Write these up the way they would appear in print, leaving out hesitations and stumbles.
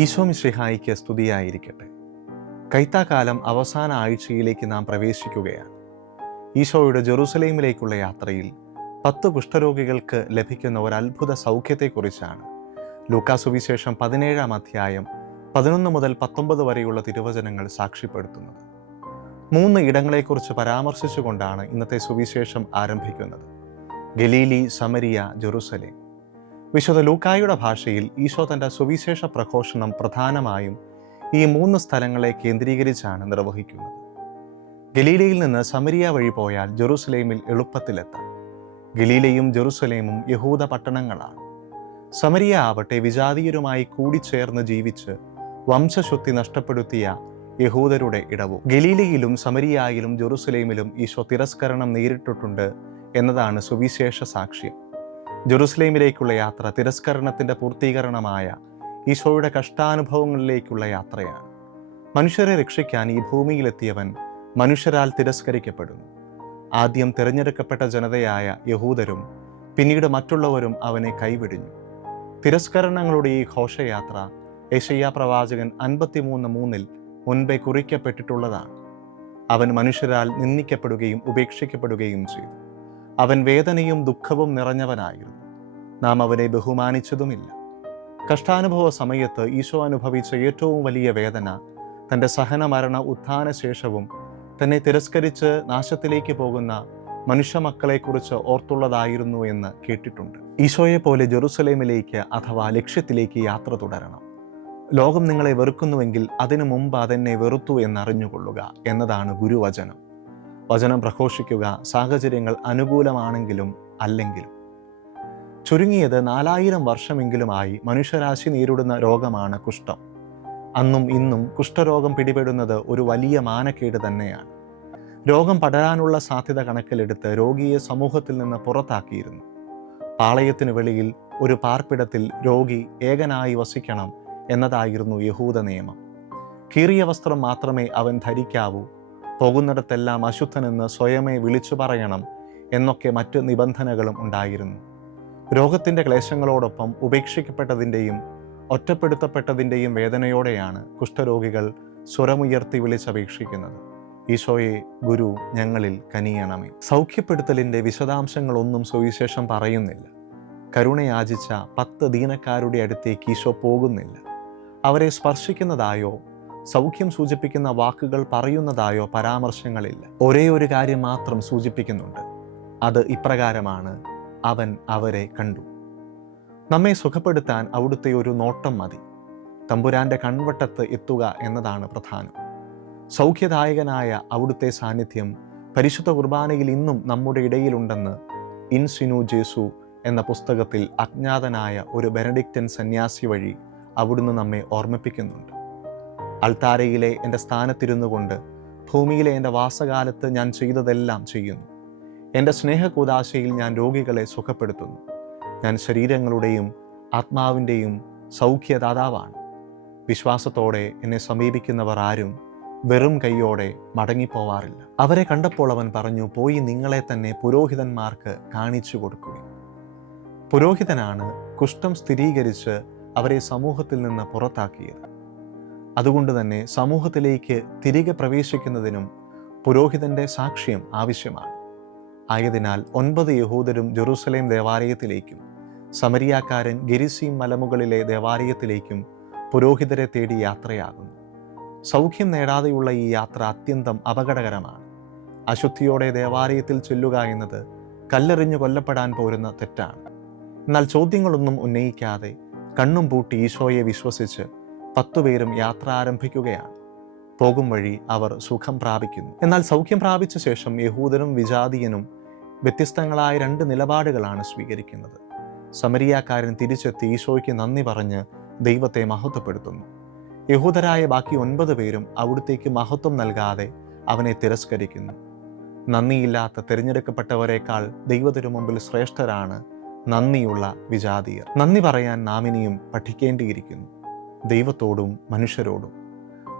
ഈശോ മിശിഹായിക്ക് സ്തുതിയായിരിക്കട്ടെ. കൈത്താക്കാലം അവസാന ആഴ്ചയിലേക്ക് നാം പ്രവേശിക്കുകയാണ്. ഈശോയുടെ ജെറുസലേമിലേക്കുള്ള യാത്രയിൽ 10 കുഷ്ഠരോഗികൾക്ക് ലഭിക്കുന്ന ഒരു അത്ഭുത സൗഖ്യത്തെക്കുറിച്ചാണ് ലൂക്കാ സുവിശേഷം 17-ാം അധ്യായം 11 മുതൽ 19 വരെയുള്ള തിരുവചനങ്ങൾ സാക്ഷ്യപ്പെടുത്തുന്നത്. 3 ഇടങ്ങളെക്കുറിച്ച് പരാമർശിച്ചുകൊണ്ടാണ് ഇന്നത്തെ സുവിശേഷം ആരംഭിക്കുന്നത്: ഗലീലി, സമരിയ, ജെറുസലേം. വിശുദ്ധ ലൂക്കായുടെ ഭാഷയിൽ ഈശോ തൻ്റെ സുവിശേഷ പ്രഘോഷണം പ്രധാനമായും ഈ 3 സ്ഥലങ്ങളെ കേന്ദ്രീകരിച്ചാണ് നിർവഹിക്കുന്നത്. ഗലീലയിൽ നിന്ന് സമരിയ വഴി പോയാൽ ജെറുസലേമിൽ എളുപ്പത്തിലെത്താം. ഗലീലയും ജെറുസലേമും യഹൂദ പട്ടണങ്ങളാണ്. സമരിയ ആവട്ടെ വിജാതീയരുമായി കൂടിച്ചേർന്ന് ജീവിച്ച് വംശശുദ്ധി നഷ്ടപ്പെടുത്തിയ യഹൂദരുടെ ഇടവും. ഗലീലയിലും സമരിയായിലും ജെറുസലേമിലും ഈശോ തിരസ്കരണം നേരിട്ടിട്ടുണ്ട് എന്നതാണ് സുവിശേഷ സാക്ഷ്യം. ജെറുസലേമിലേക്കുള്ള യാത്ര തിരസ്കരണത്തിൻ്റെ പൂർത്തീകരണമായ ഈശോയുടെ കഷ്ടാനുഭവങ്ങളിലേക്കുള്ള യാത്രയാണ്. മനുഷ്യരെ രക്ഷിക്കാൻ ഈ ഭൂമിയിലെത്തിയവൻ മനുഷ്യരാൽ തിരസ്കരിക്കപ്പെടുന്നു. ആദ്യം തിരഞ്ഞെടുക്കപ്പെട്ട ജനതയായ യഹൂദരും പിന്നീട് മറ്റുള്ളവരും അവനെ കൈവിടിഞ്ഞു. തിരസ്കരണങ്ങളുടെ ഈ ഘോഷയാത്ര യെശയ്യാ പ്രവാചകൻ 53:3 മുൻപേ കുറിക്കപ്പെട്ടിട്ടുള്ളതാണ്. അവൻ മനുഷ്യരാൽ നിന്ദിക്കപ്പെടുകയും ഉപേക്ഷിക്കപ്പെടുകയും ചെയ്തു. അവൻ വേദനയും ദുഃഖവും നിറഞ്ഞവനായിരുന്നു. നാം അവനെ ബഹുമാനിച്ചതുമില്ല. കഷ്ടാനുഭവ സമയത്ത് ഈശോ അനുഭവിച്ച ഏറ്റവും വലിയ വേദന തൻ്റെ സഹനമരണ ഉത്ഥാന ശേഷവും തന്നെ തിരസ്കരിച്ച് നാശത്തിലേക്ക് പോകുന്ന മനുഷ്യമക്കളെക്കുറിച്ച് ഓർത്തുള്ളതായിരുന്നു എന്ന് കേട്ടിട്ടുണ്ട്. ഈശോയെ പോലെ ജെറുസലേമിലേക്ക് അഥവാ ലക്ഷ്യത്തിലേക്ക് യാത്ര തുടരണം. ലോകം നിങ്ങളെ വെറുക്കുന്നുവെങ്കിൽ അതിനു മുമ്പ് അതെന്നെ വെറുത്തു എന്നറിഞ്ഞുകൊള്ളുക എന്നതാണ് ഗുരുവചനം. വചനം പ്രഘോഷിക്കുക, സാഹചര്യങ്ങൾ അനുകൂലമാണെങ്കിലും അല്ലെങ്കിലും. ചുരുങ്ങിയത് 4000 വർഷമെങ്കിലുമായി മനുഷ്യരാശി നേരിടുന്ന രോഗമാണ് കുഷ്ഠം. അന്നും ഇന്നും കുഷ്ഠരോഗം പിടിപെടുന്നത് ഒരു വലിയ മാനക്കേട് തന്നെയാണ്. രോഗം പടരാനുള്ള സാധ്യത കണക്കിലെടുത്ത് രോഗിയെ സമൂഹത്തിൽ നിന്ന് പുറത്താക്കിയിരുന്നു. പാളയത്തിന് വെളിയിൽ ഒരു പാർപ്പിടത്തിൽ രോഗി ഏകനായി വസിക്കണം എന്നതായിരുന്നു യഹൂദ നിയമം. കീറിയ വസ്ത്രം മാത്രമേ അവൻ ധരിക്കാവൂ. പോകുന്നിടത്തെല്ലാം അശുദ്ധനെന്ന് സ്വയമേ വിളിച്ചു പറയണം എന്നൊക്കെ മറ്റ് നിബന്ധനകളും ഉണ്ടായിരുന്നു. രോഗത്തിൻ്റെ ക്ലേശങ്ങളോടൊപ്പം ഉപേക്ഷിക്കപ്പെട്ടതിൻ്റെയും ഒറ്റപ്പെടുത്തപ്പെട്ടതിൻ്റെയും വേദനയോടെയാണ് കുഷ്ഠരോഗികൾ സ്വരമുയർത്തി വിളിച്ചപേക്ഷിക്കുന്നത്: ഈശോയെ, ഗുരു, ഞങ്ങളിൽ കനിയണമേ. സൗഖ്യപ്പെടുത്തലിൻ്റെ വിശദാംശങ്ങളൊന്നും സുവിശേഷം പറയുന്നില്ല. കരുണയാചിച്ച 10 ദീനക്കാരുടെ അടുത്തേക്ക് ഈശോ പോകുന്നില്ല. അവരെ സ്പർശിക്കുന്നതായോ സൗഖ്യം സൂചിപ്പിക്കുന്ന വാക്കുകൾ പറയുന്നതായോ പരാമർശങ്ങളില്ല. ഒരേ ഒരു കാര്യം മാത്രം സൂചിപ്പിക്കുന്നുണ്ട്. അത് ഇപ്രകാരമാണ്: അവൻ അവരെ കണ്ടു. നമ്മെ സുഖപ്പെടുത്താൻ അവിടുത്തെ ഒരു നോട്ടം മതി. തമ്പുരാന്റെ കൺവട്ടത്ത് എത്തുക എന്നതാണ് പ്രധാനം. സൗഖ്യദായകനായ അവിടുത്തെ സാന്നിധ്യം പരിശുദ്ധ കുർബാനയിൽ ഇന്നും നമ്മുടെ ഇടയിലുണ്ടെന്ന് ഇൻ സിനു ജേസു എന്ന പുസ്തകത്തിൽ അജ്ഞാതനായ ഒരു ബെനഡിക്റ്റൻ സന്യാസി വഴി അവിടുന്ന് നമ്മെ ഓർമ്മിപ്പിക്കുന്നുണ്ട്. അൾത്താരയിലെ എൻ്റെ സ്ഥാനത്തിരുന്നു കൊണ്ട് ഭൂമിയിലെ എൻ്റെ വാസകാലത്ത് ഞാൻ ചെയ്തതെല്ലാം ചെയ്യുന്നു. എൻ്റെ സ്നേഹകൂദാശയിൽ ഞാൻ രോഗികളെ സുഖപ്പെടുത്തുന്നു. ഞാൻ ശരീരങ്ങളുടെയും ആത്മാവിൻ്റെയും സൗഖ്യദാതാവാണ്. വിശ്വാസത്തോടെ എന്നെ സമീപിക്കുന്നവർ ആരും വെറും കൈയോടെ മടങ്ങിപ്പോവാറില്ല. അവരെ കണ്ടപ്പോൾ അവൻ പറഞ്ഞു: പോയി നിങ്ങളെ തന്നെ പുരോഹിതന്മാർക്ക് കാണിച്ചു കൊടുക്കുകയും. പുരോഹിതനാണ് കുഷ്ഠം സ്ഥിരീകരിച്ച് അവരെ സമൂഹത്തിൽ നിന്ന് പുറത്താക്കിയത്. അതുകൊണ്ട് തന്നെ സമൂഹത്തിലേക്ക് തിരികെ പ്രവേശിക്കുന്നതിനും പുരോഹിതന്റെ സാക്ഷ്യം ആവശ്യമാണ്. ആയതിനാൽ 9 യഹൂദരും ജെറുസലേം ദേവാലയത്തിലേക്കും സമരിയാക്കാരൻ ഗെരിസീം മലമുകളിലെ ദേവാലയത്തിലേക്കും പുരോഹിതരെ തേടി യാത്രയാകുന്നു. സൗഖ്യം നേടാതെയുള്ള ഈ യാത്ര അത്യന്തം അപകടകരമാണ്. അശുദ്ധിയോടെ ദേവാലയത്തിൽ ചെല്ലുക എന്നത് കല്ലെറിഞ്ഞു കൊല്ലപ്പെടാൻ പോരുന്ന തെറ്റാണ്. എന്നാൽ ചോദ്യങ്ങളൊന്നും ഉന്നയിക്കാതെ കണ്ണും പൂട്ടി ഈശോയെ വിശ്വസിച്ച് 10 പേരും യാത്ര ആരംഭിക്കുകയാണ്. പോകും വഴി അവർ സുഖം പ്രാപിക്കുന്നു. എന്നാൽ സൗഖ്യം പ്രാപിച്ച ശേഷം യഹൂദനും വിജാതീയനും വ്യത്യസ്തങ്ങളായ 2 നിലപാടുകളാണ് സ്വീകരിക്കുന്നത്. സമരിയാക്കാരൻ തിരിച്ചെത്തി ഈശോയ്ക്ക് നന്ദി പറഞ്ഞ് ദൈവത്തെ മഹത്വപ്പെടുത്തുന്നു. യഹൂദരായ ബാക്കി 9 പേരും അവിടുത്തേക്ക് മഹത്വം നൽകാതെ അവനെ തിരസ്കരിക്കുന്നു. നന്ദിയില്ലാത്ത തിരഞ്ഞെടുക്കപ്പെട്ടവരെക്കാൾ ദൈവത്തിനു മുമ്പിൽ ശ്രേഷ്ഠരാണ് നന്ദിയുള്ള വിജാതീയർ. നന്ദി പറയാൻ നാം ഇനിയും പഠിക്കേണ്ടിയിരിക്കുന്നു, ദൈവത്തോടും മനുഷ്യരോടും.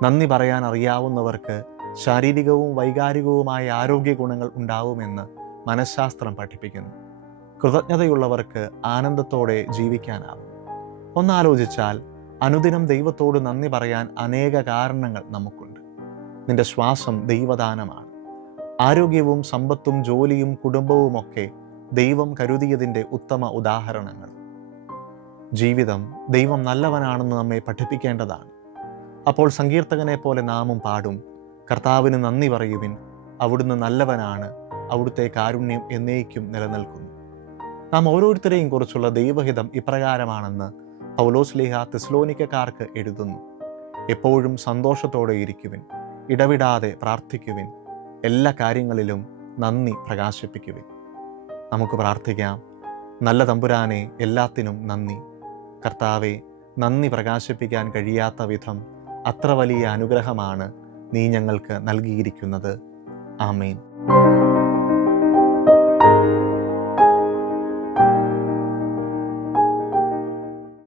നന്ദി പറയാൻ അറിയാവുന്നവർക്ക് ശാരീരികവും വൈകാരികവുമായ ആരോഗ്യ ഗുണങ്ങൾ ഉണ്ടാവുമെന്ന് മനഃശാസ്ത്രം പഠിപ്പിക്കുന്നു. കൃതജ്ഞതയുള്ളവർക്ക് ആനന്ദത്തോടെ ജീവിക്കാനാവും. ഒന്നാലോചിച്ചാൽ അനുദിനം ദൈവത്തോട് നന്ദി പറയാൻ അനേക കാരണങ്ങൾ നമുക്കുണ്ട്. നിന്റെ ശ്വാസം ദൈവദാനമാണ്. ആരോഗ്യവും സമ്പത്തും ജോലിയും കുടുംബവുമൊക്കെ ദൈവം കരുതിയതിൻ്റെ ഉത്തമ ഉദാഹരണങ്ങൾ. ജീവിതം ദൈവം നല്ലവനാണെന്ന് നമ്മെ പഠിപ്പിക്കേണ്ടതാണ്. അപ്പോൾ സങ്കീർത്തകനെ പോലെ നാമും പാടും, കർത്താവിന് നന്ദി പറയുവിൻ, അവിടുന്ന് നല്ലവനാണ്, അവിടുത്തെ കാരുണ്യം എന്നേക്കും നിലനിൽക്കുന്നു. നാം ഓരോരുത്തരെയും കുറിച്ചുള്ള ദൈവഹിതം ഇപ്രകാരമാണെന്ന് പൗലോസ്ലീഹ തെസ്സലോനിക്കക്കാർക്ക് എഴുതുന്നു. എപ്പോഴും സന്തോഷത്തോടെ ഇരിക്കുവിൻ, ഇടവിടാതെ പ്രാർത്ഥിക്കുവിൻ, എല്ലാ കാര്യങ്ങളിലും നന്ദി പ്രകാശിപ്പിക്കുവിൻ. നമുക്ക് പ്രാർത്ഥിക്കാം. നല്ല തമ്പുരാനെ, എല്ലാത്തിനും നന്ദി. കർത്താവെ, നന്ദി പ്രകാശിപ്പിക്കാൻ കഴിയാത്ത വിധം അത്ര വലിയ അനുഗ്രഹമാണ് നീ ഞങ്ങൾക്ക് നൽകിയിരിക്കുന്നത്. ആമേൻ.